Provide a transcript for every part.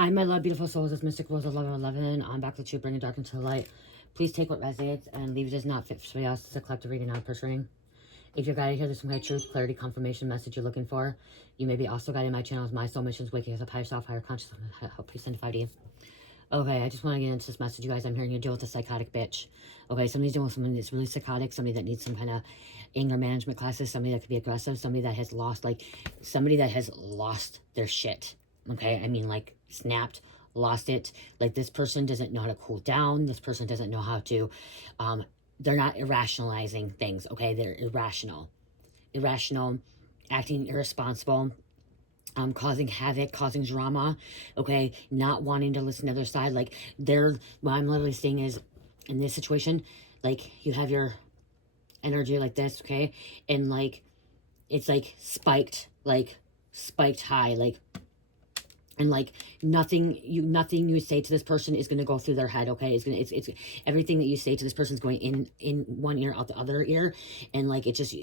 Hi, my love, beautiful souls. It's Mystic Rose 1111. I'm back with you, bringing dark into the light. Please take what resonates and leave it as not fit for somebody else. It's a collective reading, not a personal reading. If you're guided here, there's some kind of truth, clarity, confirmation message you're looking for. You may be also guided my channels, my soul missions, waking us up, higher self, higher consciousness. Help you identify to you. Okay, I just want to get into this message, you guys. I'm hearing you deal with a psychotic bitch. Okay, somebody's dealing with someone that's really psychotic, somebody that needs some kind of anger management classes, somebody that could be aggressive, somebody that has lost, somebody that has lost their shit. Okay, I mean, like, snapped, lost it. Like, this person doesn't know how to cool down. This person doesn't know how to, they're not irrationalizing things, okay? They're irrational, acting irresponsible, causing havoc, causing drama, okay? Not wanting to listen to their side. Like, what I'm literally saying is, in this situation, like, you have your energy like this, okay? And, like, it's, like, spiked high, like, and like nothing you say to this person is gonna go through their head, okay? It's everything that you say to this person is going in one ear, out the other ear, and like it just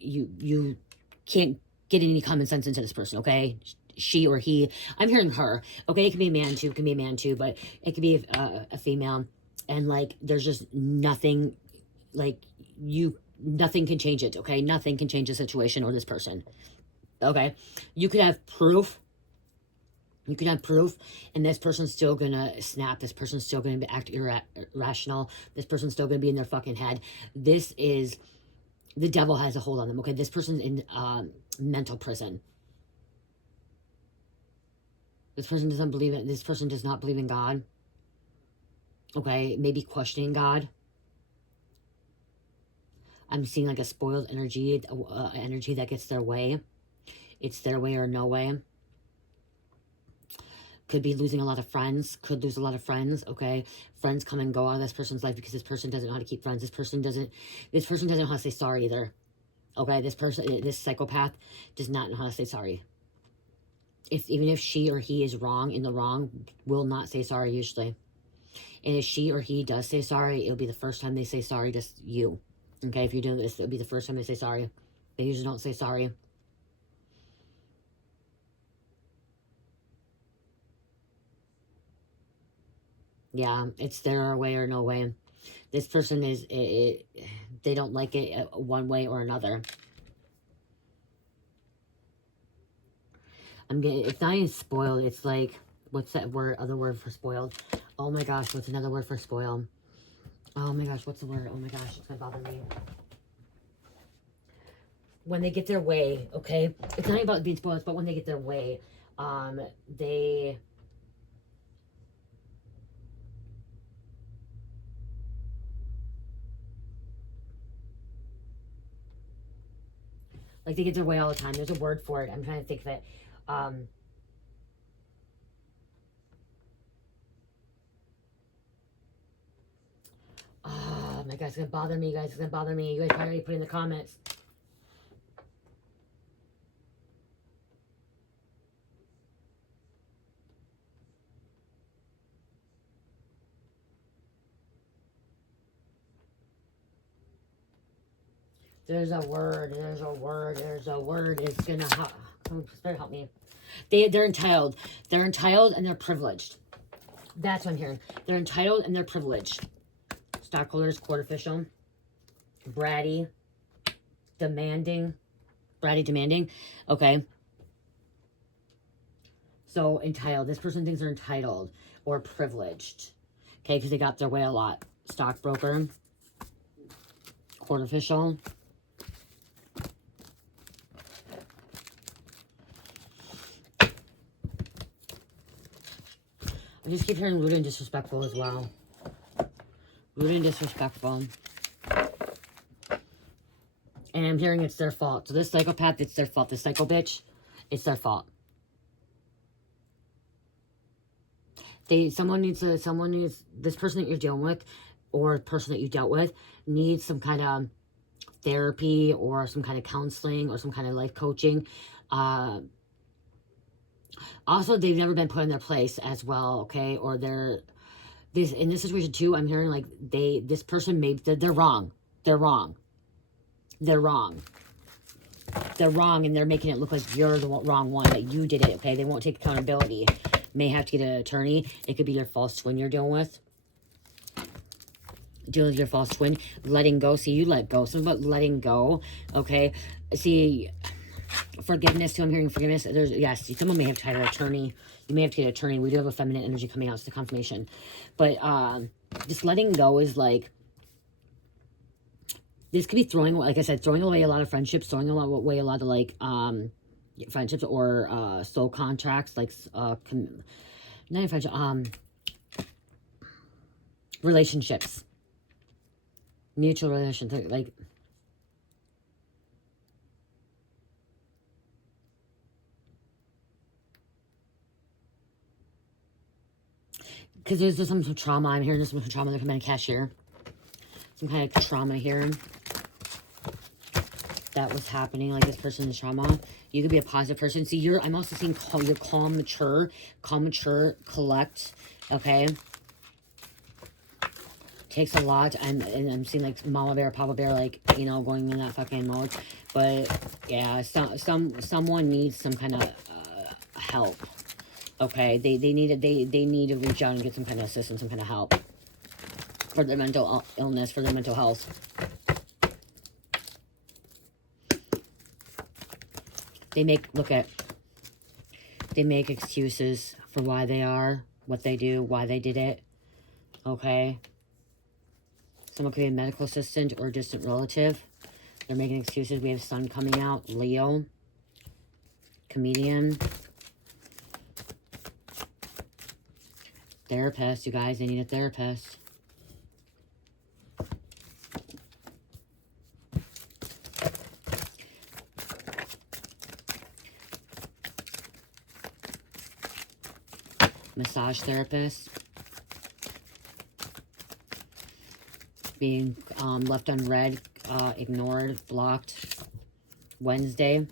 you can't get any common sense into this person, okay? She or he, I'm hearing her, okay? It can be a man too, but it could be a female, and like there's just nothing, like nothing can change it, okay? Nothing can change the situation or this person, okay? You could have proof. You can have proof, and this person's still gonna snap. This person's still gonna act irrational. This person's still gonna be in their fucking head. The devil has a hold on them, okay? This person's in mental prison. This person doesn't believe it. This person does not believe in God, okay? Maybe questioning God. I'm seeing like a spoiled energy, energy that gets their way. It's their way or no way. Could be losing a lot of friends, could lose a lot of friends, okay? Friends come and go out of this person's life because this person doesn't know how to keep friends. This person doesn't know how to say sorry either, okay? This psychopath does not know how to say sorry. Even if she or he is in the wrong, will not say sorry usually. And if she or he does say sorry, it'll be the first time they say sorry to you, okay? If you're doing this, it'll be the first time they say sorry. They usually don't say sorry. Yeah, it's their way or no way. This person they don't like it one way or another. It's not even spoiled. It's like, what's that other word for spoiled? Oh my gosh, what's another word for spoiled? Oh my gosh, what's the word? Oh my gosh, it's gonna bother me. When they get their way, okay? It's not about being spoiled, but when they get their way, they get their way all the time. There's a word for it. I'm trying to think of it. Oh my God, it's gonna bother me, guys. It's gonna bother me. You guys probably already put in the comments. There's a word. It's gonna Spirit help me. They're entitled. They're entitled and they're privileged. That's what I'm hearing. They're entitled and they're privileged. Stockholders, court official, bratty, demanding. Okay. So entitled. This person thinks they're entitled or privileged. Okay, because they got their way a lot. Stockbroker, court official. I just keep hearing rude and disrespectful as well. Rude and disrespectful. And I'm hearing it's their fault. So this psychopath, it's their fault. This psycho bitch, it's their fault. Someone needs, this person that you're dealing with, or person that you dealt with, needs some kind of therapy, or some kind of counseling, or some kind of life coaching. Also, they've never been put in their place as well, okay? Or in this situation too, I'm hearing like this person they're wrong. They're wrong, and they're making it look like you're the wrong one, that you did it, okay? They won't take accountability. may have to get an attorney. It could be your false twin you're dealing with. Dealing with your false twin. Letting go. See, you let go. Something about letting go. Okay. See, forgiveness too. I'm hearing forgiveness. There's, yes, someone may have to hire an attorney. You may have to get an attorney. We do have a feminine energy coming out. It's the confirmation. But just letting go is like, this could be throwing, like I said, throwing away a lot of friendships, throwing away a lot of like friendships or soul contracts, like not even friendship, relationships, mutual relations, like because there's some trauma. I'm hearing there's some trauma. They're coming in cashier. Some kind of trauma here that was happening, like this person is trauma. You could be a positive person. See, I'm also seeing you're calm, mature, collect, okay? Takes a lot, and I'm seeing like mama bear, papa bear, like, you know, going in that fucking mode. But yeah, someone needs some kind of help, okay? They need to reach out and get some kind of assistance, some kind of help for their mental illness, for their mental health. They make excuses for why they are, what they do, why they did it, okay? Someone could be a medical assistant or a distant relative. They're making excuses. We have sun coming out, Leo, comedian, therapist, you guys, they need a therapist. Massage therapist. Being left unread, ignored, blocked. Wednesday.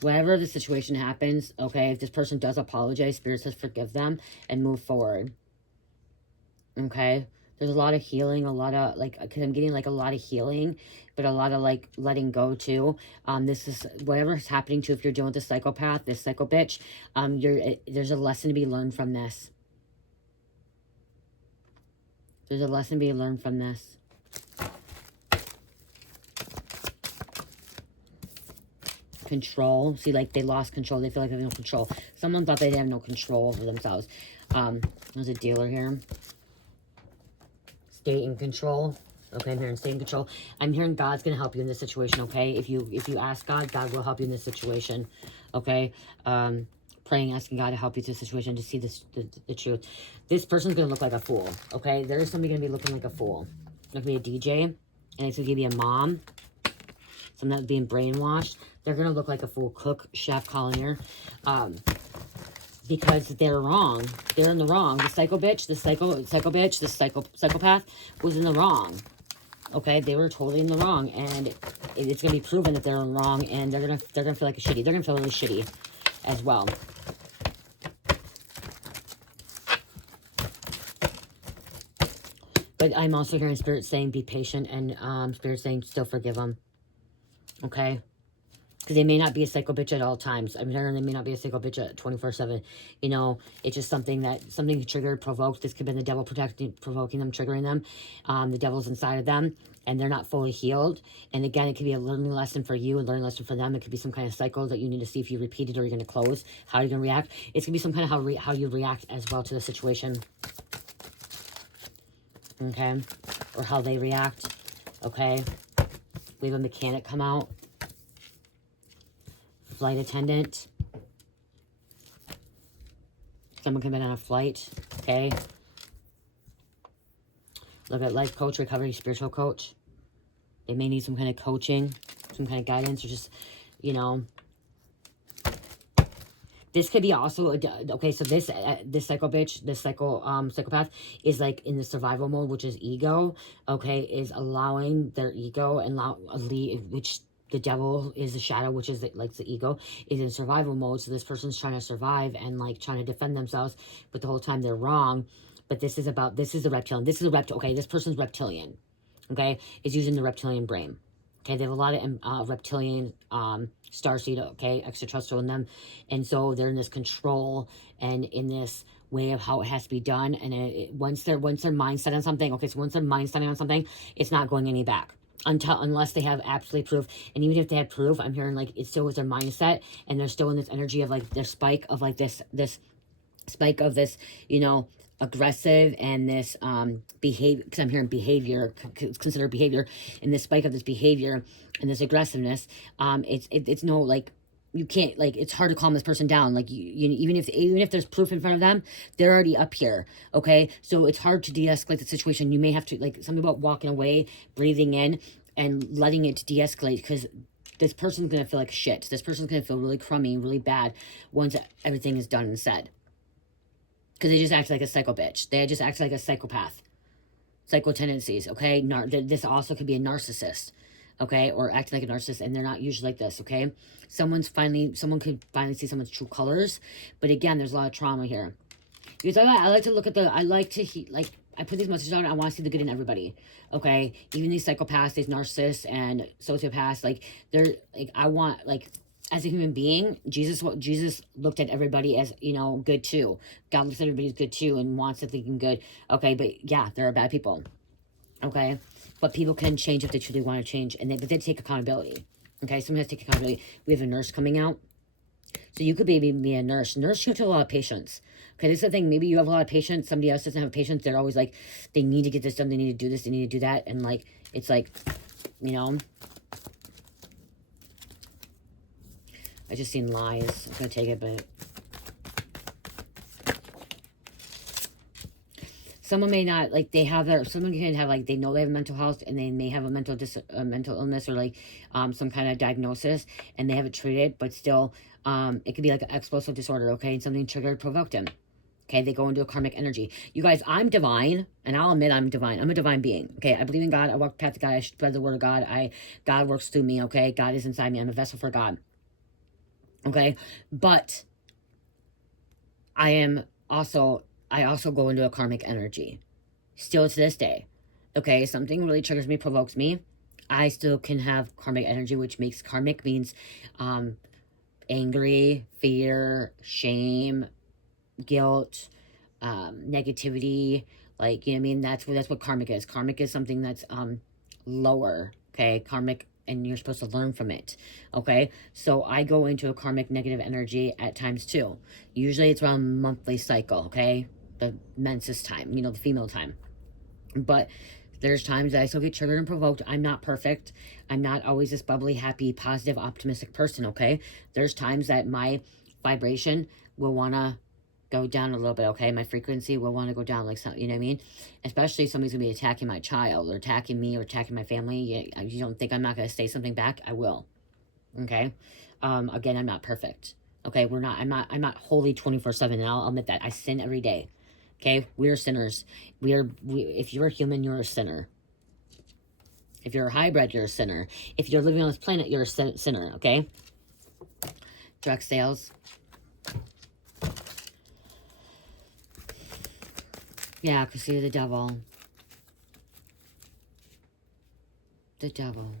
Whatever the situation happens, okay, if this person does apologize, Spirit says forgive them and move forward. Okay? There's a lot of healing, a lot of, like, because I'm getting, like, a lot of healing, but a lot of, like, letting go, too. This is, whatever is happening to, if you're dealing with this psychopath, this psycho bitch, there's a lesson to be learned from this. There's a lesson to be learned from this. Control. See, like, they lost control. They feel like they have no control. Someone thought they have no control over themselves. There's a dealer here. Stay in control. Okay, I'm hearing stay in control. I'm hearing God's going to help you in this situation, okay? If you ask God, God will help you in this situation, okay? Praying, asking God to help you through the situation to see the truth. This person's going to look like a fool, okay? There is somebody going to be looking like a fool. There's going to be a DJ, and it's going to be a mom. Someone that's being brainwashed. They're going to look like a fool. Cook, chef, colonier. Because they're wrong. They're in the wrong. The psycho bitch, the psychopath was in the wrong. Okay, they were totally in the wrong, and it's gonna be proven that they're in the wrong, and they're gonna feel like a shitty. They're gonna feel really shitty, as well. But I'm also hearing Spirit saying be patient, and Spirit saying still forgive them. Okay. Because they may not be a psycho bitch at all times. I'm hearing they may not be a psycho bitch at 24/7. You know, it's just something triggered, provoked. This could have been the devil provoking them, triggering them. The devil's inside of them, and they're not fully healed. And again, it could be a learning lesson for you, a learning lesson for them. It could be some kind of cycle that you need to see if you repeat it or you're going to close. How are you going to react? It's going to be some kind of how you react as well to the situation. Okay? Or how they react. Okay? We have a mechanic come out. Flight attendant. Someone could have been on a flight. Okay. Look at life coach, recovery, spiritual coach. They may need some kind of coaching, some kind of guidance, or just, you know. This could be also, okay, so this psycho bitch, this psychopath is like in the survival mode, which is ego, okay, is allowing their ego and which the devil is the shadow, which is like the ego, is in survival mode. So this person's trying to survive and like trying to defend themselves, but the whole time they're wrong. But this is a reptilian. Okay, this person's reptilian. Okay, is using the reptilian brain. Okay, they have a lot of reptilian, starseed, okay, extraterrestrial in them. And so they're in this control and in this way of how it has to be done. And once their mindset on something, okay, so once their mindset on something, it's not going any back unless they have absolute proof. And even if they had proof, I'm hearing like it still was their mindset, and they're still in this energy of like their spike of like this spike of this, you know, aggressive and this behavior, because I'm hearing behavior, consider behavior, and this spike of this behavior and this aggressiveness. It's no, like, you can't, like, it's hard to calm this person down. Like, even if there's proof in front of them, they're already up here. Okay, so it's hard to de-escalate the situation. You may have to, like, something about walking away, breathing in, and letting it de-escalate, because this person's gonna feel like shit. This person's gonna feel really crummy, really bad once everything is done and said. Because they just act like a psycho bitch. They just act like a psychopath. Psycho tendencies, okay? This also could be a narcissist, okay? Or acting like a narcissist, and they're not usually like this, okay? Someone could finally see someone's true colors. But again, there's a lot of trauma here. Because I like to look at I put these messages on, I want to see the good in everybody, okay? Even these psychopaths, these narcissists, and sociopaths, like, they're, like, I want, like, as a human being, Jesus looked at everybody as, you know, good too. God looks at everybody as good too and wants to think good. Okay, but yeah, there are bad people. Okay, but people can change if they truly want to change, but they take accountability. Okay, someone has to take accountability. We have a nurse coming out, so you could be a nurse. Nurse, you have to have a lot of patience. Okay, this is the thing. Maybe you have a lot of patience. Somebody else doesn't have patience. They're always like, they need to get this done. They need to do this. They need to do that. And like, it's like, you know. I just seen lies. I'm going to take it, but someone may not, like, someone can have, like, they know they have mental health, and they may have a mental illness, or like some kind of diagnosis, and they have it treated, but still, it could be like an explosive disorder, okay, and something triggered, provoked him. Okay, they go into a karmic energy. You guys, I'm divine, and I'll admit I'm divine. I'm a divine being, okay? I believe in God. I walk the path of God. I spread the word of God. God works through me, okay? God is inside me. I'm a vessel for God. Okay, but I also go into a karmic energy still to this day. Okay, something really triggers me, provokes me, I still can have karmic energy, which means angry, fear, shame, guilt, negativity, like, you know what I mean? That's what karmic is. Karmic is something that's lower, okay? Karmic, and you're supposed to learn from it, okay? So I go into a karmic negative energy at times too. Usually it's around monthly cycle, okay? The menses time, you know, the female time. But there's times that I still get triggered and provoked. I'm not perfect. I'm not always this bubbly, happy, positive, optimistic person, okay? There's times that my vibration will want to go down a little bit, okay? My frequency will want to go down, like, you know what I mean? Especially if somebody's going to be attacking my child, or attacking me, or attacking my family. You don't think I'm not going to say something back? I will, okay? Again, I'm not perfect, okay? I'm not holy 24/7, and I'll admit that. I sin every day, okay? We're sinners. If you're a human, you're a sinner. If you're a hybrid, you're a sinner. If you're living on this planet, you're a sinner, okay? Drug sales. Yeah, because you're the devil. The devil.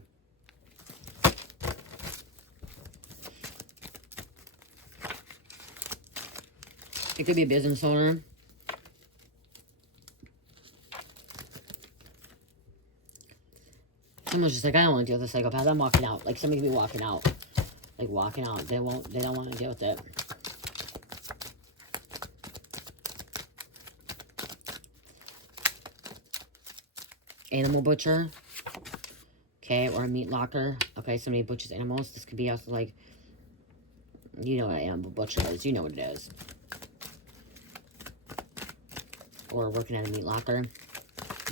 It could be a business owner. Someone's just like, I don't want to deal with a psychopath. I'm walking out. Like, somebody could be walking out. Like, walking out. They don't want to deal with it. Animal butcher. Okay, or a meat locker. Okay, somebody butchers animals. This could be also like, you know what an animal butcher is. You know what it is. Or working at a meat locker.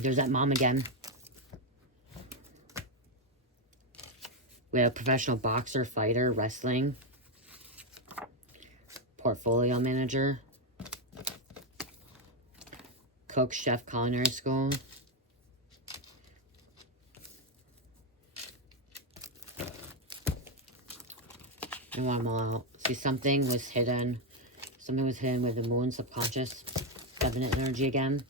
There's that mom again. We have a professional boxer, fighter, wrestling. Portfolio manager. Cook, chef, culinary school. I want them all out. See, something was hidden. Something was hidden with the moon, subconscious, feminine energy again.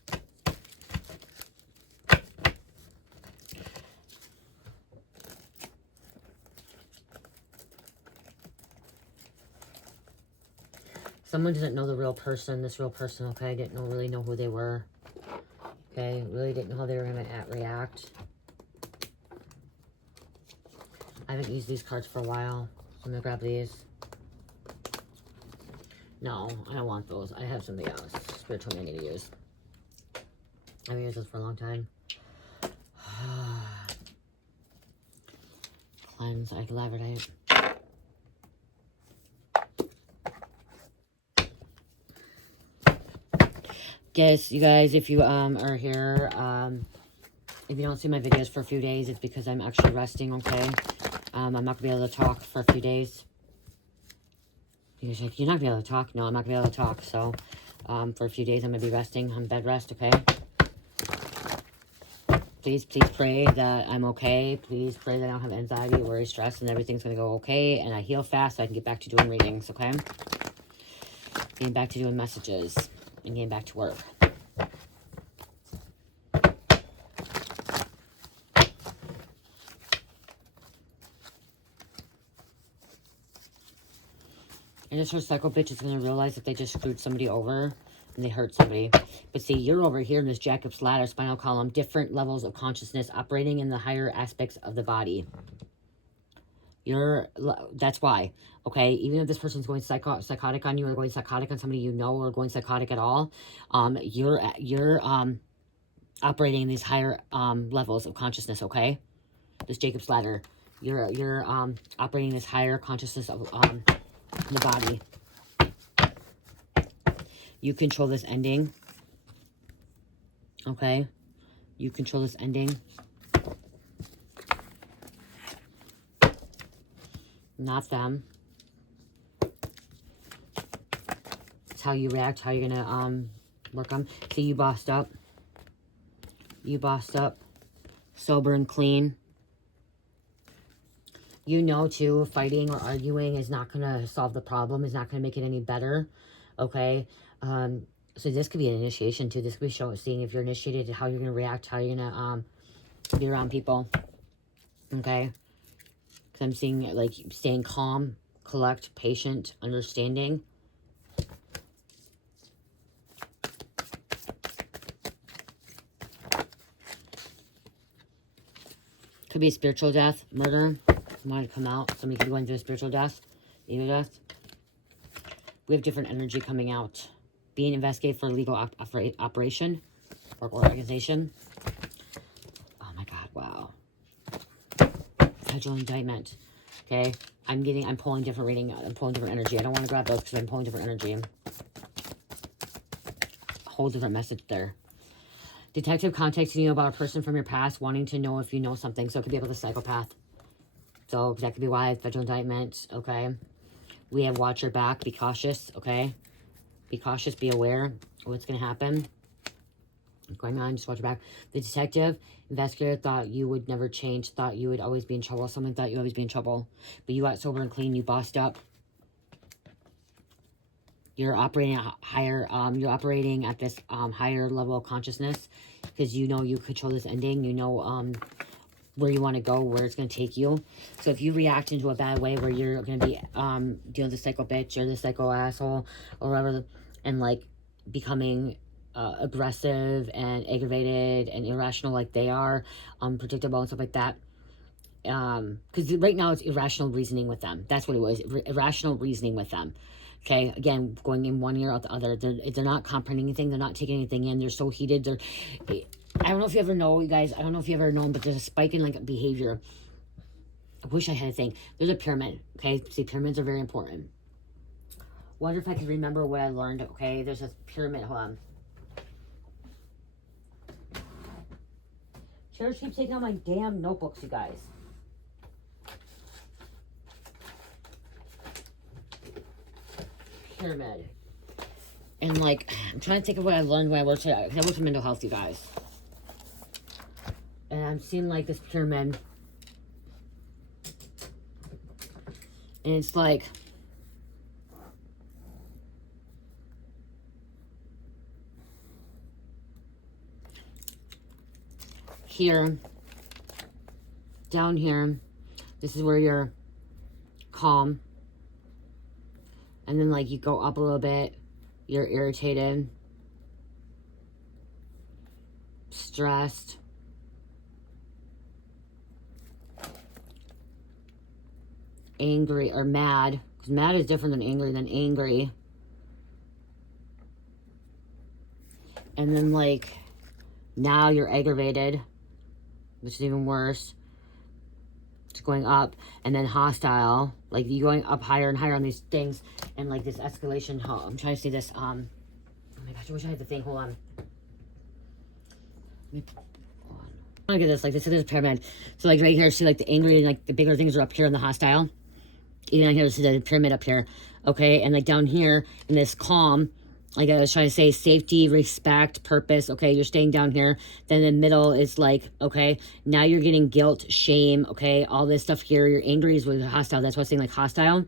Someone didn't know the real person, this real person, okay? Didn't really know who they were. Okay, really didn't know how they were going to react. I haven't used these cards for a while. So I'm going to grab these. No, I don't want those. I have something else. Spirit told me I need to use. I haven't used those for a long time. Cleanse, I levitate. Guess you guys, if you are here, if you don't see my videos for a few days, it's because I'm actually resting, okay? I'm not going to be able to talk for a few days. You're not going to be able to talk? No, I'm not going to be able to talk. So, for a few days, I'm going to be resting on bed rest, okay? Please pray that I'm okay. Please pray that I don't have anxiety, worry, stress, and everything's going to go okay. And I heal fast so I can get back to doing readings, okay? Getting back to doing messages and getting back to work. And this whole psycho bitch is going to realize that they just screwed somebody over and they hurt somebody. But see, you're over here in this Jacob's ladder, spinal column, different levels of consciousness operating in the higher aspects of the body. That's why, okay? Even if this person's going psychotic on you, or going psychotic on somebody you know, or going psychotic at all, you're operating in these higher levels of consciousness, okay? This Jacob's ladder, you're operating this higher consciousness of the body. You control this ending, okay? You control this ending. Not them. It's how you react, how you're gonna work on. See, you bossed up. You bossed up. Sober and clean. You know, too, fighting or arguing is not gonna solve the problem. Is not gonna make it any better. Okay? So this could be an initiation, too. This could be seeing if you're initiated, how you're gonna react, how you're gonna be around people. Okay? Because I'm seeing, like, staying calm, collect, patient, understanding. Could be a spiritual death, murder. Want to come out. Somebody could be going through a spiritual death, ego death. We have different energy coming out. Being investigated for illegal operation or organization. Oh my God, wow. Federal indictment. Okay, I'm pulling different reading. I'm pulling different energy. I don't want to grab those because I'm pulling different energy. A whole different message there. Detective contacting you about a person from your past, wanting to know if you know something. So it could be about the psychopath. So that could be why federal indictment, okay? We have watch your back, be cautious, okay? Be cautious, be aware of what's going to happen. Going on, just watch your back. The detective, investigator thought you would never change, thought you would always be in trouble. Someone thought you'd always be in trouble. But you got sober and clean, you bossed up. You're operating at higher, you're operating at this higher level of consciousness because you know you control this ending. You know where you want to go, where it's going to take you. So if you react into a bad way where you're going to be dealing with the psycho bitch or the psycho asshole or whatever, and like becoming aggressive and aggravated and irrational like they are, predictable and stuff like that, because right now it's irrational reasoning with them. That's what it was, irrational reasoning with them. Okay, again, going in one ear out the other. They're not comprehending anything. They're not taking anything in. They're so heated. I don't know if you ever know, you guys. I don't know if you ever known, but there's a spike in like behavior. I wish I had a thing. There's a pyramid. Okay, see, pyramids are very important. Wonder if I could remember what I learned. Okay, there's a pyramid. Hold on. Cherish keep taking out my damn notebooks, you guys. Pyramid. And like, I'm trying to think of what I learned when I worked at, because I worked in mental health, you guys. And I'm seeing like this pyramid. And it's like, here, down here, this is where you're calm And then like you go up a little bit, you're irritated, stressed, angry, or mad. Because mad is different than angry. And then like now you're aggravated, which is even worse. It's going up, and then hostile, like you going up higher and higher on these things, and like this escalation. I'm trying to see this. Oh my gosh, I wish I had the thing. Hold on. I want to get this. Like this is a pyramid. So like right here, see like the angry and like the bigger things are up here in the hostile. Even down here, see the pyramid up here. Okay, and like down here in this calm. Like I was trying to say, safety, respect, purpose. Okay, you're staying down here. Then the middle is like, okay, now you're getting guilt, shame. Okay, all this stuff here. You're angry is with hostile. That's why I was saying like hostile.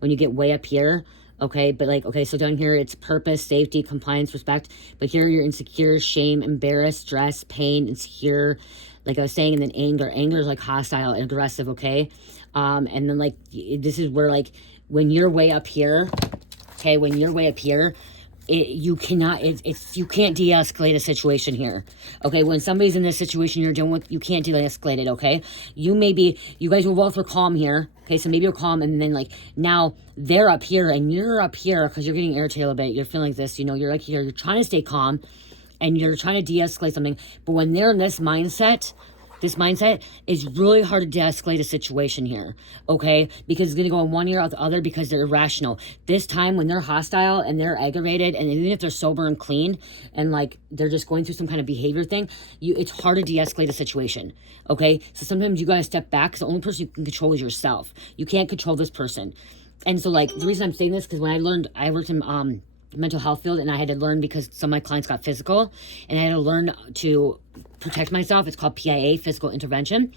When you get way up here, okay, but like, okay, so down here it's purpose, safety, compliance, respect. But here you're insecure, shame, embarrassed, stress, pain, insecure. Like I was saying, and then anger. Anger is like hostile and aggressive. Okay, and then like this is where like when you're way up here. Okay, when you're way up here. You can't de-escalate a situation here. Okay, when somebody's in this situation you're dealing with, you can't de-escalate it. Okay, you guys will both are calm here. Okay, so maybe you're calm, and then like now they're up here and you're up here because you're getting irritated a little bit. You're feeling like this, you're like here, you're trying to stay calm and you're trying to de-escalate something, but when they're in this mindset is really hard to de-escalate a situation here, okay? Because it's going to go in one ear or the other because they're irrational. This time when they're hostile and they're aggravated, and even if they're sober and clean and like they're just going through some kind of behavior thing, it's hard to de-escalate a situation, okay? So sometimes you got to step back because the only person you can control is yourself. You can't control this person. And so like the reason I'm saying this, because when I worked in mental health field, and I had to learn because some of my clients got physical, and I had to learn to protect myself. It's called PIA, physical intervention.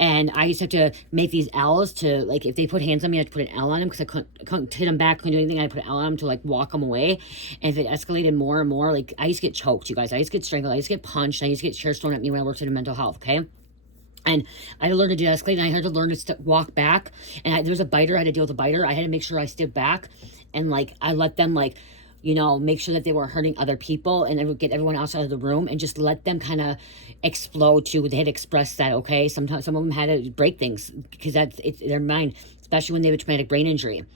And I used to have to make these L's to, like, if they put hands on me, I had to put an L on them because I couldn't hit them back, couldn't do anything. I had to put an L on them to, like, walk them away. And if it escalated more and more, like, I used to get choked, you guys. I used to get strangled. I used to get punched. I used to get chairs thrown at me when I worked in mental health, okay? And I had to learn to de-escalate, and I had to learn to walk back. And there was a biter. I had to deal with a biter. I had to make sure I stood back, and, like, I let them, like, make sure that they weren't hurting other people, and I would get everyone else out of the room and just let them kind of explode too. They had expressed that, okay? Sometimes some of them had to break things because it's their mind, especially when they have a traumatic brain injury,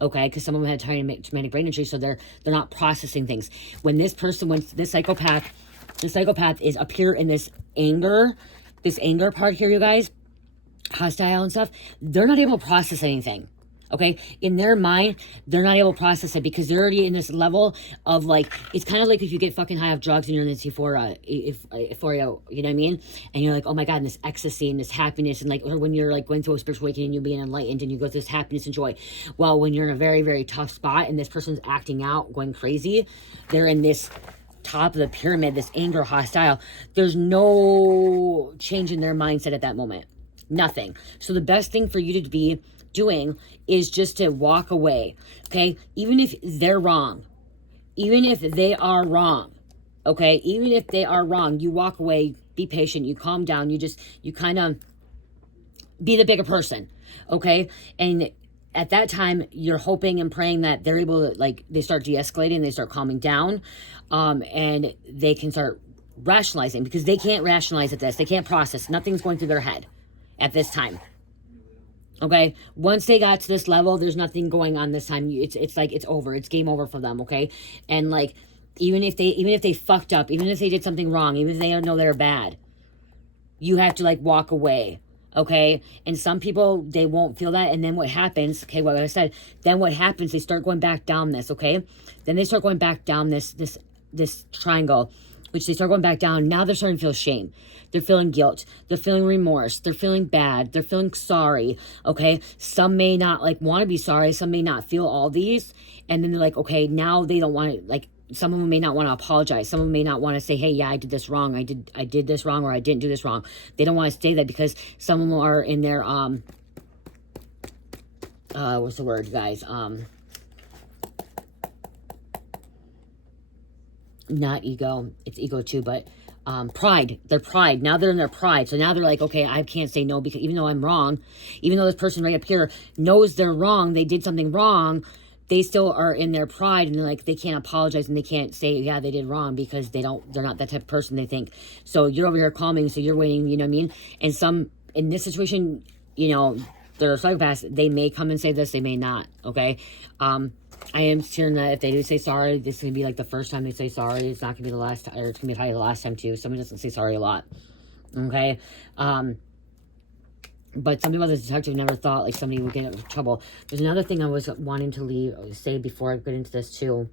okay? Because some of them had traumatic brain injury, so they're not processing things. When this psychopath is up here in this anger part here, you guys, hostile and stuff, they're not able to process anything. Okay, in their mind, they're not able to process it because they're already in this level of like, it's kind of like if you get fucking high off drugs and you're in this euphoria, you know what I mean? And you're like, oh my God, and this ecstasy and this happiness, and like, or when you're like going through a spiritual awakening and you're being enlightened and you go through this happiness and joy. Well, when you're in a very, very tough spot and this person's acting out, going crazy, they're in this top of the pyramid, this anger, hostile. There's no change in their mindset at that moment. Nothing. So the best thing for you to be doing is just to walk away, okay? Even if they're wrong, even if they are wrong, okay? Even if they are wrong, you walk away, be patient, you calm down, you kind of be the bigger person, okay? And at that time, you're hoping and praying that they're able to, like, they start de-escalating, they start calming down, and they can start rationalizing, because they can't rationalize at this. They can't process. Nothing's going through their head at this time. Okay, once they got to this level, there's nothing going on this time. It's like it's over. It's game over for them. Okay, and like even if they fucked up, even if they did something wrong, even if they don't know they're bad, you have to like walk away. Okay, and some people, they won't feel that, and then what happens? Okay, what I said. Then what happens? They start going back down this. Okay, then they start going back down this triangle, which they start going back down. Now they're starting to feel shame. They're feeling guilt. They're feeling remorse. They're feeling bad. They're feeling sorry. Okay. Some may not like want to be sorry. Some may not feel all these. And then they're like, okay, now they don't want to, like, some of them may not want to apologize. Some of them may not want to say, hey, yeah, I did this wrong. I did this wrong, or I didn't do this wrong. They don't want to say that because some of them are in their, what's the word, guys? Not ego. It's ego too, but pride. Their pride. Now they're in their pride. So now they're like, okay, I can't say no, because even though I'm wrong, even though this person right up here knows they're wrong, they did something wrong, they still are in their pride, and like they can't apologize and they can't say, yeah, they did wrong, because they're not that type of person, they think. So you're over here calming, so you're waiting, you know what I mean? And some, in this situation, you know, they're psychopaths, they may come and say this, they may not, okay? I am hearing that if they do say sorry, this is going to be like the first time they say sorry. It's not going to be the last time, or it's going to be probably the last time too. Someone doesn't say sorry a lot, okay? But some people, the detective, never thought like somebody would get in trouble. There's another thing I was wanting to say before I get into this too.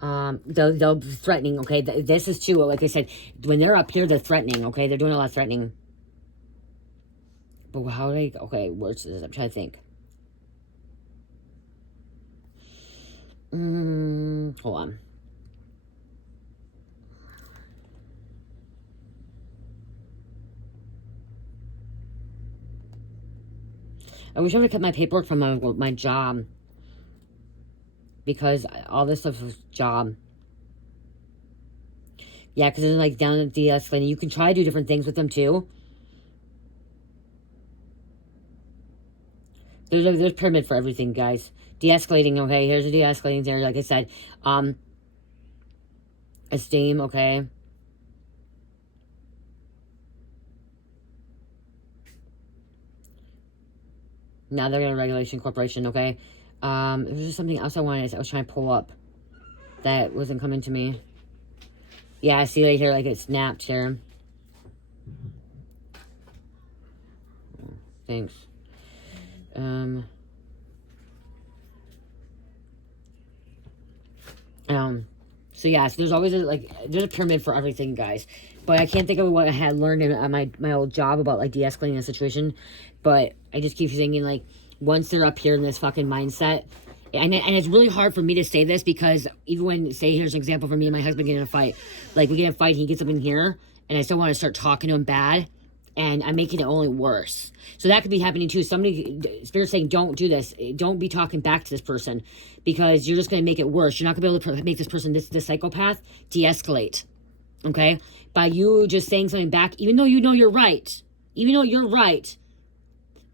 They'll threatening, okay? This is too, like I said, when they're up here, they're threatening, okay? They're doing a lot of threatening. But how do I, okay, where's this? I'm trying to think. Hold on. I wish I would have kept my paperwork from my job, because all this stuff was job. Yeah, because it's like down at de-escalating. You can try to do different things with them too. There's pyramid for everything, guys. De-escalating, okay? Here's a de-escalating there, like I said. Esteem, okay? Now they're in a regulation corporation, okay? There was just something else I was trying to pull up that wasn't coming to me. Yeah, I see right here, like it snapped here. Thanks. So yeah, so there's always there's a pyramid for everything, guys. But I can't think of what I had learned in my old job about like de-escalating a situation. But I just keep thinking, like, once they're up here in this fucking mindset, and it's really hard for me to say this, because even when, say, here's an example for me and my husband getting in a fight, like we get in a fight, he gets up in here, and I still want to start talking to him bad, and I'm making it only worse. So that could be happening too. Somebody, Spirit's saying, don't do this. Don't be talking back to this person, because you're just going to make it worse. You're not going to be able to make this person, this psychopath, de-escalate. Okay? By you just saying something back, even though you know you're right. Even though you're right.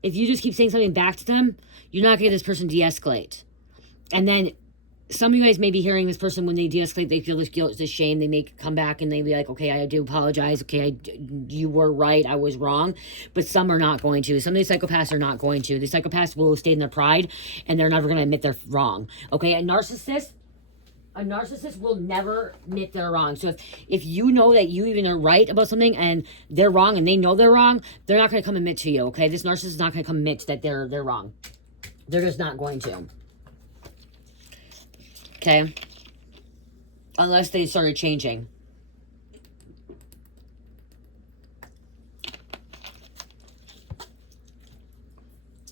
If you just keep saying something back to them, you're not going to get this person de-escalate. And then some of you guys may be hearing this person, when they de-escalate, they feel this guilt, this shame. They may come back and they be like, okay, I do apologize. Okay, you were right. I was wrong. But some are not going to. Some of these psychopaths are not going to. These psychopaths will stay in their pride, and they're never going to admit they're wrong. Okay, a narcissist will never admit they're wrong. So if you know that you even are right about something and they're wrong and they know they're wrong, they're not going to come admit to you, okay? This narcissist is not going to come admit that they're wrong. They're just not going to. Okay? Unless they started changing.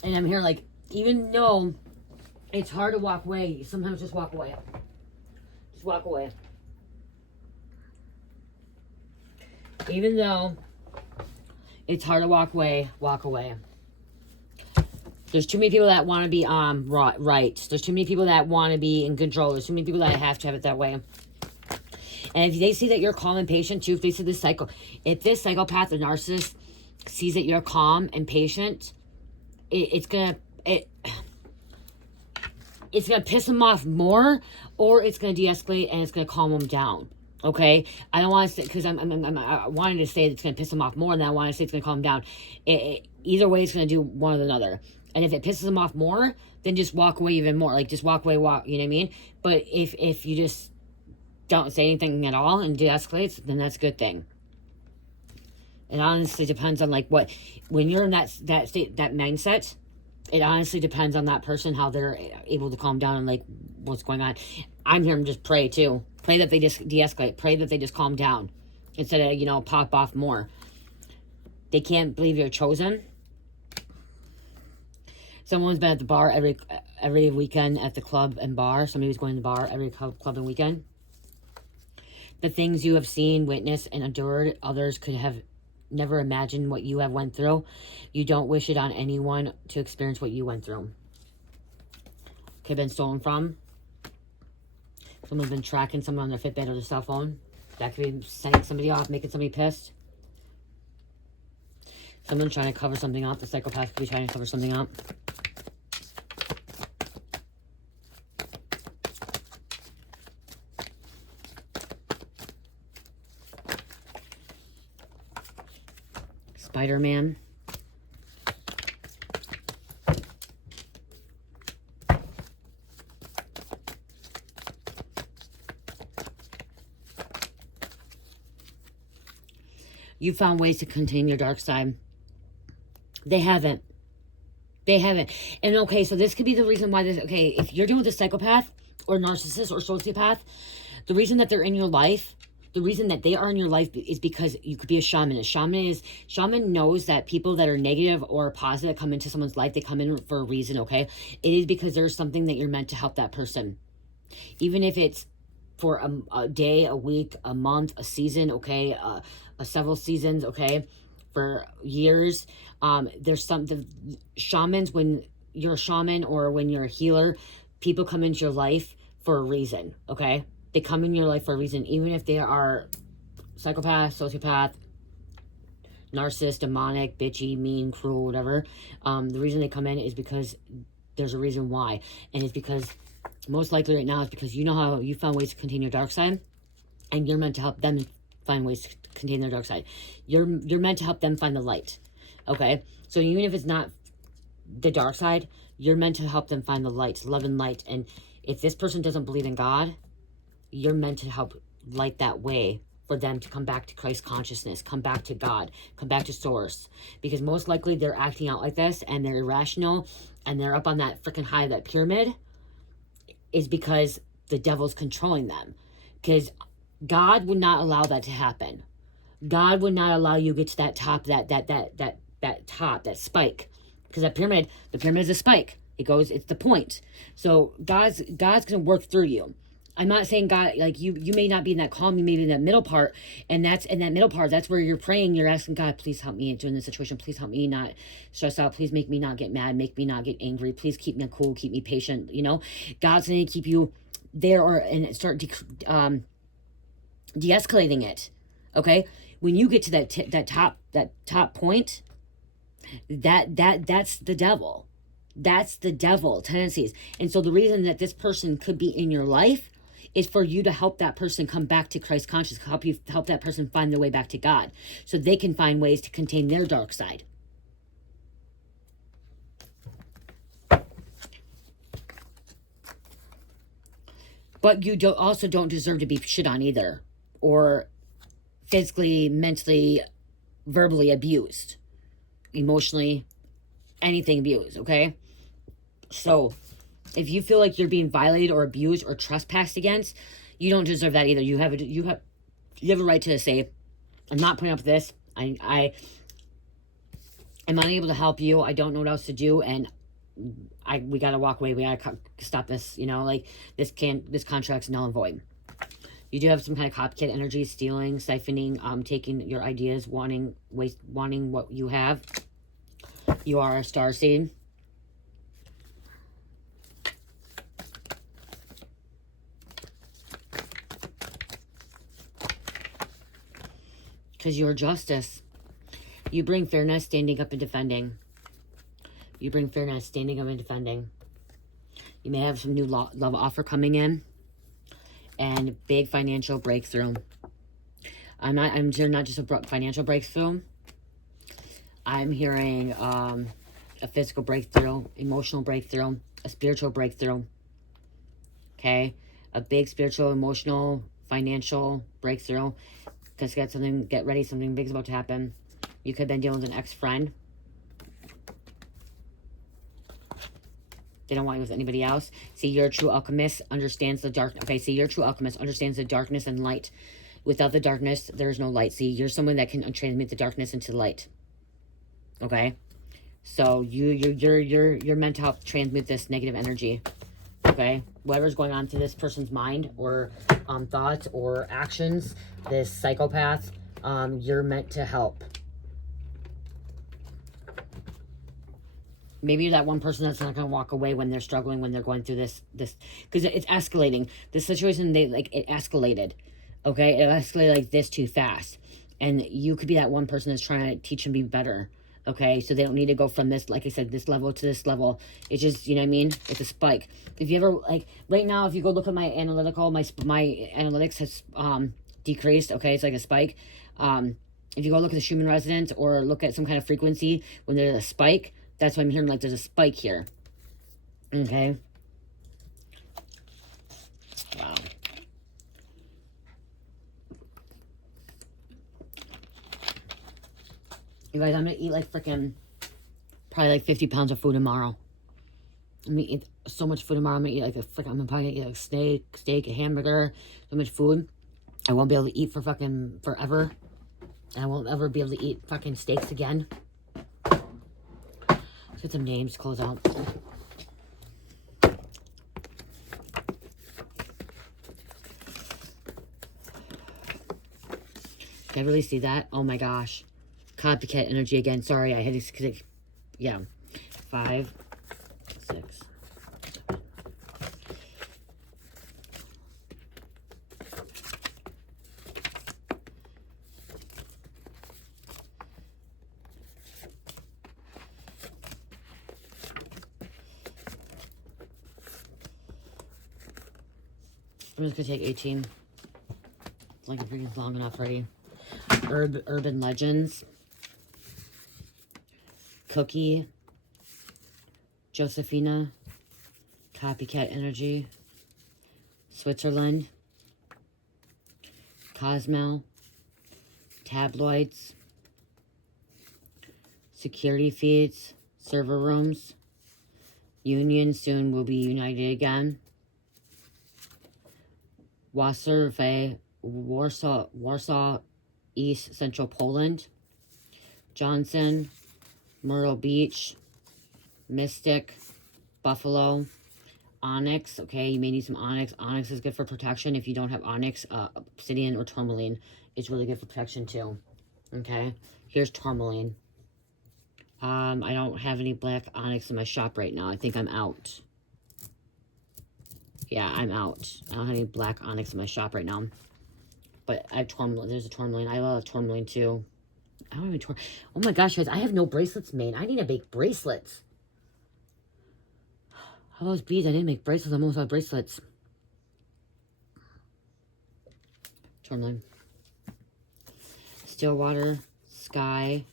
And I'm here like, even though it's hard to walk away, sometimes just walk away. Just walk away. Even though it's hard to walk away, walk away. There's too many people that want to be right. There's too many people that want to be in control. There's too many people that have to have it that way. And if they see that you're calm and patient too, if they see this if this psychopath or narcissist sees that you're calm and patient, it's gonna piss them off more, or it's gonna de-escalate and it's gonna calm them down. Okay, I don't want to say, because I wanted to say it's gonna piss them off more, and then I want to say it's gonna calm them down. Either way, it's gonna do one or another. And if it pisses them off more, then just walk away even more. Like, just walk away, you know what I mean? But if you just don't say anything at all and de-escalates, then that's a good thing. It honestly depends on, like, when you're in that state, that mindset, it honestly depends on that person, how they're able to calm down and, like, what's going on. I'm here to just pray, too. Pray that they just de-escalate. Pray that they just calm down instead of, pop off more. They can't believe you're chosen. Someone's been at the bar every weekend at the club and bar. Somebody was going to the bar every club and weekend. The things you have seen, witnessed, and endured, others could have never imagined what you have went through. You don't wish it on anyone to experience what you went through. Could have been stolen from. Someone's been tracking someone on their Fitbit or their cell phone. That could be setting somebody off, making somebody pissed. Someone trying to cover something up. The psychopath could be trying to cover something up. Spider-Man. You found ways to contain your dark side. They haven't. They haven't. And okay, so this could be the reason why this, okay, if you're dealing with a psychopath or narcissist or sociopath, the reason that they're in your life, the reason that they are in your life is because you could be a shaman. Shaman knows that people that are negative or positive come into someone's life, they come in for a reason, okay? It is because there's something that you're meant to help that person. Even if it's for a day, a week, a month, a season, okay? Several seasons, okay? For years. There's the shamans, when you're a shaman or when you're a healer, people come into your life for a reason, okay? They come in your life for a reason, even if they are psychopath, sociopath, narcissist, demonic, bitchy, mean, cruel, whatever. The reason they come in is because there's a reason why. And it's because, most likely right now, it's because you know how you found ways to contain your dark side, and you're meant to help them find ways to contain their dark side. You're meant to help them find the light, okay? So even if it's not the dark side, you're meant to help them find the light, love and light. And if this person doesn't believe in God, you're meant to help light that way for them to come back to Christ consciousness, come back to God, come back to source. Because most likely they're acting out like this and they're irrational and they're up on that freaking high of that pyramid, is because the devil's controlling them. Because God would not allow that to happen. God would not allow you to get to that top, that spike. Because that pyramid, the pyramid is a spike. It's the point. So God's gonna work through you. I'm not saying God, like you may not be in that calm, you may be in that middle part, and that's in that middle part, that's where you're praying, you're asking God, please help me during this situation, please help me not stress out, please make me not get mad, make me not get angry, please keep me cool, keep me patient, you know? God's going to keep you there and start de-escalating it, okay? When you get to that top point, that's the devil. That's the devil tendencies. And so the reason that this person could be in your life is for you to help that person come back to Christ consciousness, help that person find their way back to God, so they can find ways to contain their dark side. But you also don't deserve to be shit on either, or physically, mentally, verbally abused, emotionally, anything abused, okay? So if you feel like you're being violated or abused or trespassed against, you don't deserve that either. You have a right to say, I'm not putting up with this. I am unable to help you. I don't know what else to do, and we gotta walk away. We gotta stop this. You know, like this contract's null and void. You do have some kind of copycat energy, stealing, siphoning, taking your ideas, wanting what you have. You are a starseed. Because you're justice. You bring fairness, standing up and defending. You bring fairness, standing up and defending. You may have some new love offer coming in. And big financial breakthrough. I'm hearing not just a financial breakthrough. I'm hearing a physical breakthrough, emotional breakthrough, a spiritual breakthrough. Okay? A big spiritual, emotional, financial breakthrough. Because get ready, something big is about to happen. You could have been dealing with an ex-friend. They don't want you with anybody else. See, you're a true alchemist, understands the dark. Okay, see, you're a true alchemist, understands the darkness and light. Without the darkness, there's no light. See, you're someone that can transmute the darkness into light. Okay? So you're meant to help transmute this negative energy. Okay? Whatever's going on through this person's mind or thoughts or actions, this psychopath, you're meant to help. Maybe you're that one person that's not going to walk away when they're struggling, when they're going through this, because it's escalating. This situation, it escalated, okay? It escalated like this too fast. And you could be that one person that's trying to teach them to be better, okay? So they don't need to go from this, like I said, this level to this level. It's just, you know what I mean? It's a spike. If you ever, like, right now, if you go look at my analytical, my analytics has decreased, okay? It's like a spike. If you go look at the Schumann resonance or look at some kind of frequency, when there's a spike, that's why I'm hearing like there's a spike here. Okay. Wow. You guys, I'm going to eat like freaking, probably like 50 pounds of food tomorrow. I'm going to eat so much food tomorrow. I'm going to eat like I'm probably going to eat like steak, a hamburger, so much food. I won't be able to eat for fucking forever. I won't ever be able to eat fucking steaks again. Let's get some names to close out. Did I really see that? Oh my gosh. Copycat energy again. Sorry, I had to... Yeah. 5, 6, 7. I'm just going to take 18. It's like freaking long enough already. Urban Legends. Cookie. Josephina. Copycat Energy. Switzerland. Cosmo. Tabloids. Security feeds. Server rooms. Union soon will be united again. Warsaw, East Central Poland. Johnson, Myrtle Beach, Mystic, Buffalo, Onyx. Okay, you may need some Onyx. Onyx is good for protection. If you don't have Onyx, Obsidian or Tourmaline is really good for protection too. Okay, here's Tourmaline. I don't have any black Onyx in my shop right now. I think I'm out. Yeah, I'm out. I don't have any black Onyx in my shop right now. But I have Tourmaline. There's a Tourmaline. I love Tourmaline too. I don't even Oh my gosh, guys. I have no bracelets made. I need to make bracelets. How those beads? I didn't make bracelets. I'm almost out of bracelets. Tourmaline. Stillwater. Sky.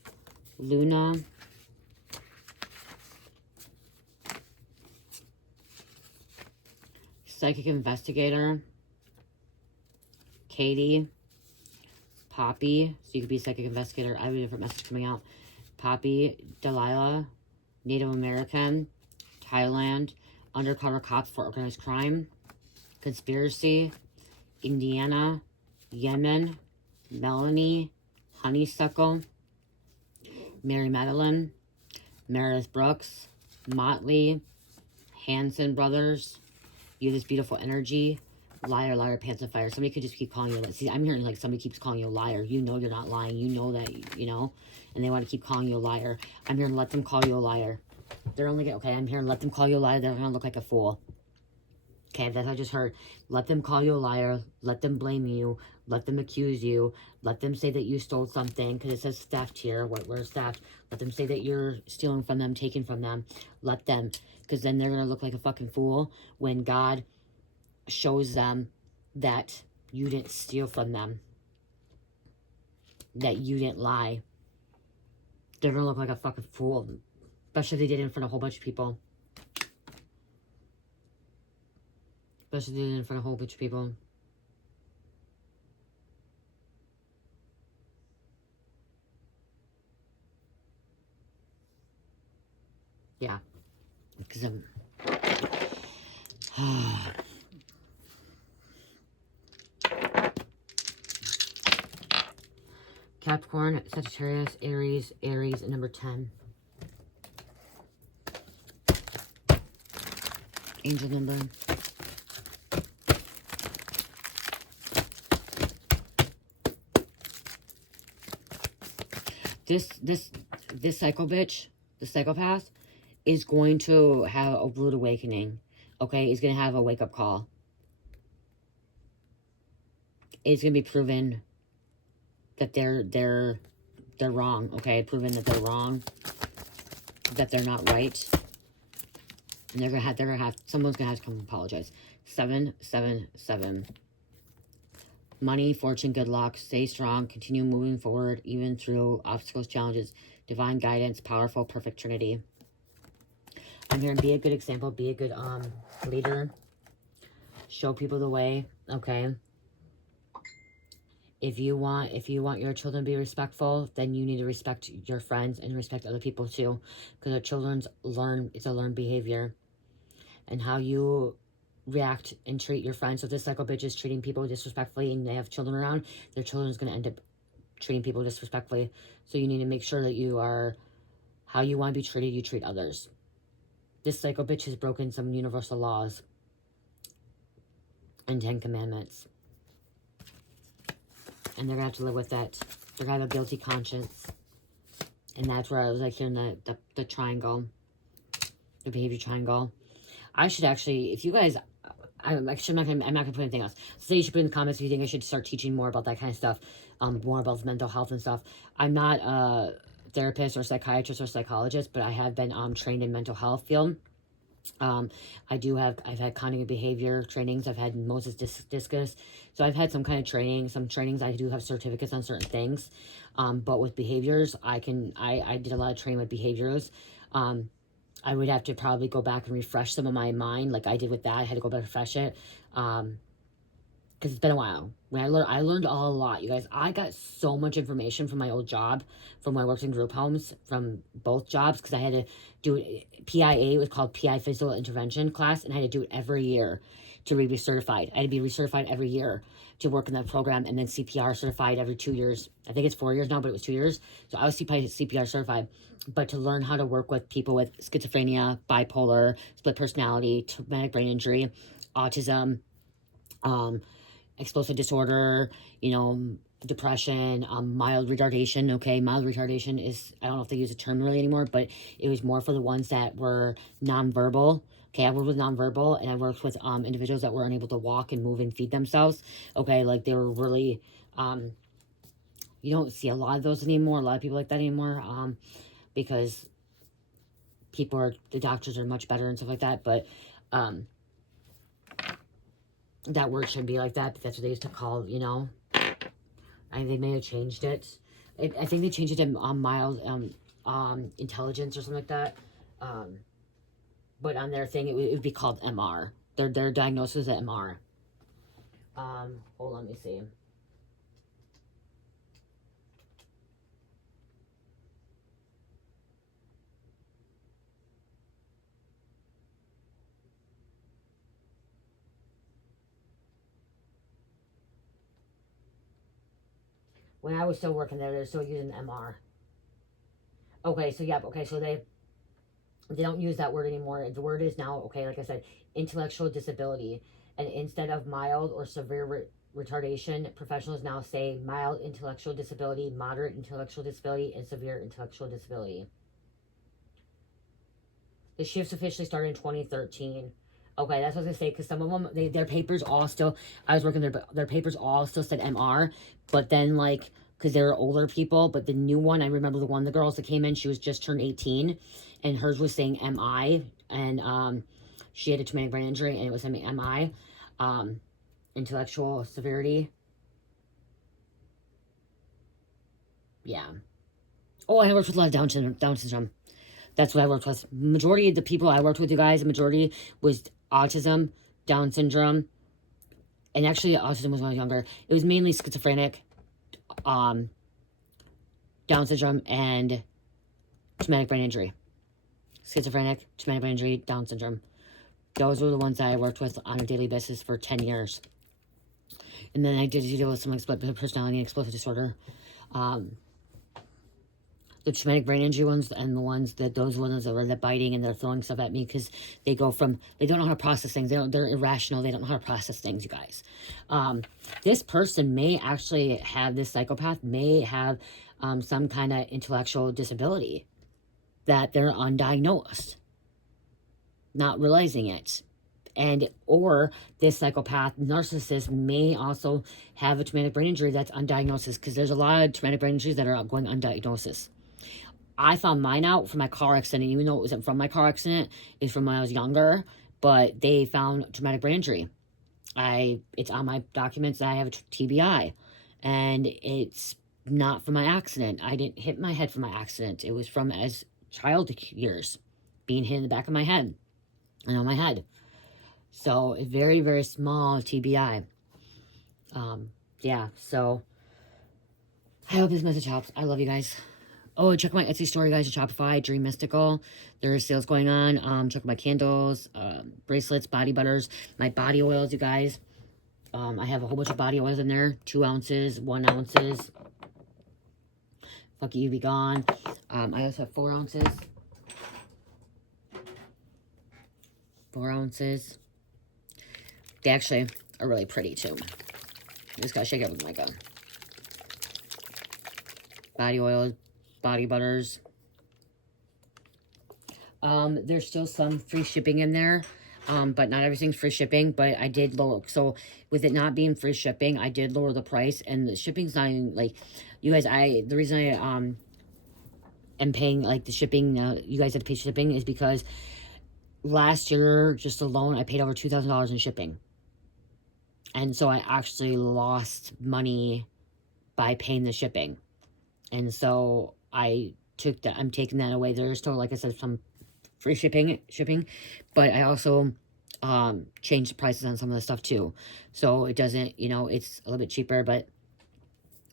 Luna. Psychic Investigator. Katie. Poppy. So you could be a Psychic Investigator. I have a different message coming out. Poppy. Delilah. Native American. Thailand. Undercover Cops for Organized Crime. Conspiracy. Indiana. Yemen. Melanie. Honeysuckle. Mary Madeline. Meredith Brooks. Motley. Hanson Brothers. You This Beautiful Energy. Liar, liar, pants of fire. Somebody could just keep calling you. See, I'm hearing like somebody keeps calling you a liar. You know you're not lying. You know that, you know, and they want to keep calling you a liar. I'm hearing let them call you a liar. They're only going to, okay, I'm hearing let them call you a liar. They're going to look like a fool. Okay, that's what I just heard. Let them call you a liar. Let them blame you. Let them accuse you. Let them say that you stole something because it says theft here. Where's theft? Let them say that you're stealing from them, taking from them. Let them, because then they're going to look like a fucking fool when God shows them that you didn't steal from them, that you didn't lie. They're gonna look like a fucking fool, especially if they did it in front of a whole bunch of people. Especially if they did it in front of a whole bunch of people. Yeah, because I'm Capricorn, Sagittarius, Aries, and number 10. Angel number. This psycho bitch, the psychopath, is going to have a rude awakening. Okay, he's going to have a wake-up call. It's going to be proven that they're wrong, okay? Proven that they're wrong, that they're not right. And they're gonna have someone's gonna have to come apologize. 7, 7, 7. Money, fortune, good luck. Stay strong. Continue moving forward, even through obstacles, challenges. Divine guidance, powerful, perfect trinity. I'm here to be a good example. Be a good leader. Show people the way. Okay. If you want your children to be respectful, then you need to respect your friends and respect other people too. Because our children's it's a learned behavior. And how you react and treat your friends. So if this psycho bitch is treating people disrespectfully and they have children around, their children's going to end up treating people disrespectfully. So you need to make sure that you are, how you want to be treated, you treat others. This psycho bitch has broken some universal laws and 10 commandments. And they're going to have to live with that. They're going to have a guilty conscience. And that's where I was like hearing the triangle. The behavior triangle. I should actually, if you guys, I'm not gonna put anything else. So you should put in the comments if you think I should start teaching more about that kind of stuff. More about mental health and stuff. I'm not a therapist or psychiatrist or psychologist, but I have been trained in mental health field. I've had cognitive behavior trainings. I've had Moses Discus. So I've had some kind of training. Some trainings, I do have certificates on certain things. But with behaviors, I did a lot of training with behaviors. I would have to probably go back and refresh some of my mind, like I did with that. I had to go back and refresh it, because it's been a while. When I learned a lot, you guys. I got so much information from my old job, from when I worked in group homes, from both jobs, because I had to do it. PIA, it was called PI Physical Intervention class, and I had to do it every year to be recertified. I had to be recertified every year to work in that program, and then CPR certified every 2 years. I think it's 4 years now, but it was 2 years. So I was CPR certified. But to learn how to work with people with schizophrenia, bipolar, split personality, traumatic brain injury, autism, explosive disorder, depression, mild retardation. Okay, mild retardation is, I don't know if they use the term really anymore, but it was more for the ones that were nonverbal. Okay, I worked with nonverbal, and I worked with individuals that were unable to walk and move and feed themselves. Okay, like they were really, you don't see a lot of those anymore, a lot of people like that anymore, because the doctors are much better and stuff like that, but that word shouldn't be like that, but that's what they used to call, I think they may have changed it. I think they changed it to mild intelligence or something like that. But on their thing, it would be called MR. Their diagnosis is MR. Hold on, let me see. When I was still working there, they're still using MR. Okay, so yep, okay, so they don't use that word anymore. The word is now, okay, like I said, intellectual disability. And instead of mild or severe retardation, professionals now say mild intellectual disability, moderate intellectual disability, and severe intellectual disability. The shifts officially started in 2013. Okay, that's what I was going to say, because some of them, their papers all still, I was working there, but their papers all still said MR, but then, like, because they were older people, but the new one, I remember the girls that came in, she was just turned 18, and hers was saying MI, and she had a traumatic brain injury, and it was MI, intellectual severity. Yeah. Oh, I worked with a lot of Down syndrome. That's what I worked with. Majority of the people I worked with, you guys, the majority was autism, Down syndrome, and actually autism was when I was younger. It was mainly schizophrenic, Down syndrome, and traumatic brain injury. Schizophrenic, traumatic brain injury, Down syndrome. Those were the ones that I worked with on a daily basis for 10 years. And then I did deal with some split personality and explosive disorder. The traumatic brain injury ones, and those ones that were biting and they're throwing stuff at me, because they don't know how to process things. They're irrational. They don't know how to process things, you guys. This person may actually have, this psychopath may have some kind of intellectual disability that they're undiagnosed, not realizing it. Or this psychopath narcissist may also have a traumatic brain injury that's undiagnosed, because there's a lot of traumatic brain injuries that are going undiagnosed. I found mine out from my car accident, even though it wasn't from my car accident, it's from when I was younger, but they found traumatic brain injury. It's on my documents that I have a TBI, and it's not from my accident. I didn't hit my head from my accident. It was from as child years, being hit in the back of my head and on my head. So a very, very small TBI. Yeah, so I hope this message helps. I love you guys. Oh, check my Etsy store, guys, at Shopify, Dream Mystical. There's sales going on. Check my candles, bracelets, body butters, my body oils, you guys. I have a whole bunch of body oils in there. 2 ounces, 1 ounces. Fuck you, be gone. I also have 4 ounces. 4 ounces. They actually are really pretty, too. You just gotta shake it with my gun. Body oils, body butters. There's still some free shipping in there. But not everything's free shipping, but I did lower. So with it not being free shipping, I did lower the price, and the shipping's not even like, you guys, the reason I, am paying like the shipping, you guys had to pay shipping is because last year, just alone, I paid over $2,000 in shipping. And so I actually lost money by paying the shipping. And so I'm taking that away. There's still, like I said, some free shipping, but I also changed the prices on some of the stuff too. So it doesn't, it's a little bit cheaper, but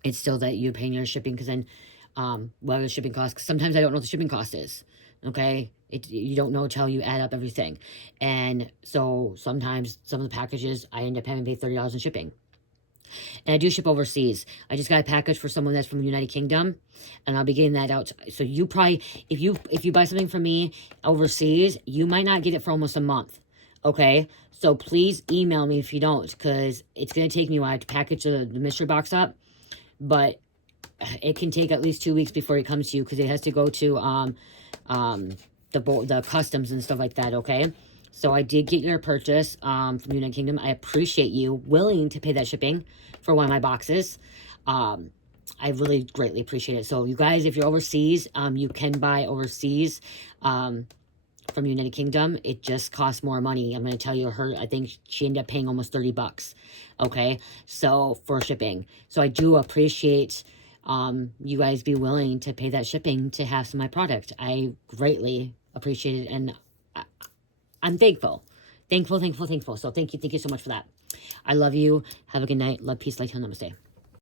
it's still that you're paying your shipping, because then what are the shipping costs? Because sometimes I don't know what the shipping cost is. Okay, you don't know until you add up everything. And so sometimes some of the packages I end up having to pay $30 in shipping. And I do ship overseas. I just got a package for someone that's from the United Kingdom, and I'll be getting that out. So you probably, if you buy something from me overseas, you might not get it for almost a month. Okay, so please email me if you don't, because it's gonna take me a while to package the mystery box up, but it can take at least 2 weeks before it comes to you, because it has to go to the customs and stuff like that. Okay. So I did get your purchase from the United Kingdom. I appreciate you willing to pay that shipping for one of my boxes. I really greatly appreciate it. So you guys, if you're overseas, you can buy overseas from the United Kingdom. It just costs more money. I'm going to tell you, I think she ended up paying almost $30. Okay, so for shipping. So I do appreciate you guys be willing to pay that shipping to have some of my product. I greatly appreciate it, and I'm thankful. So thank you so much for that. I love you. Have a good night. Love, peace, light, namaste.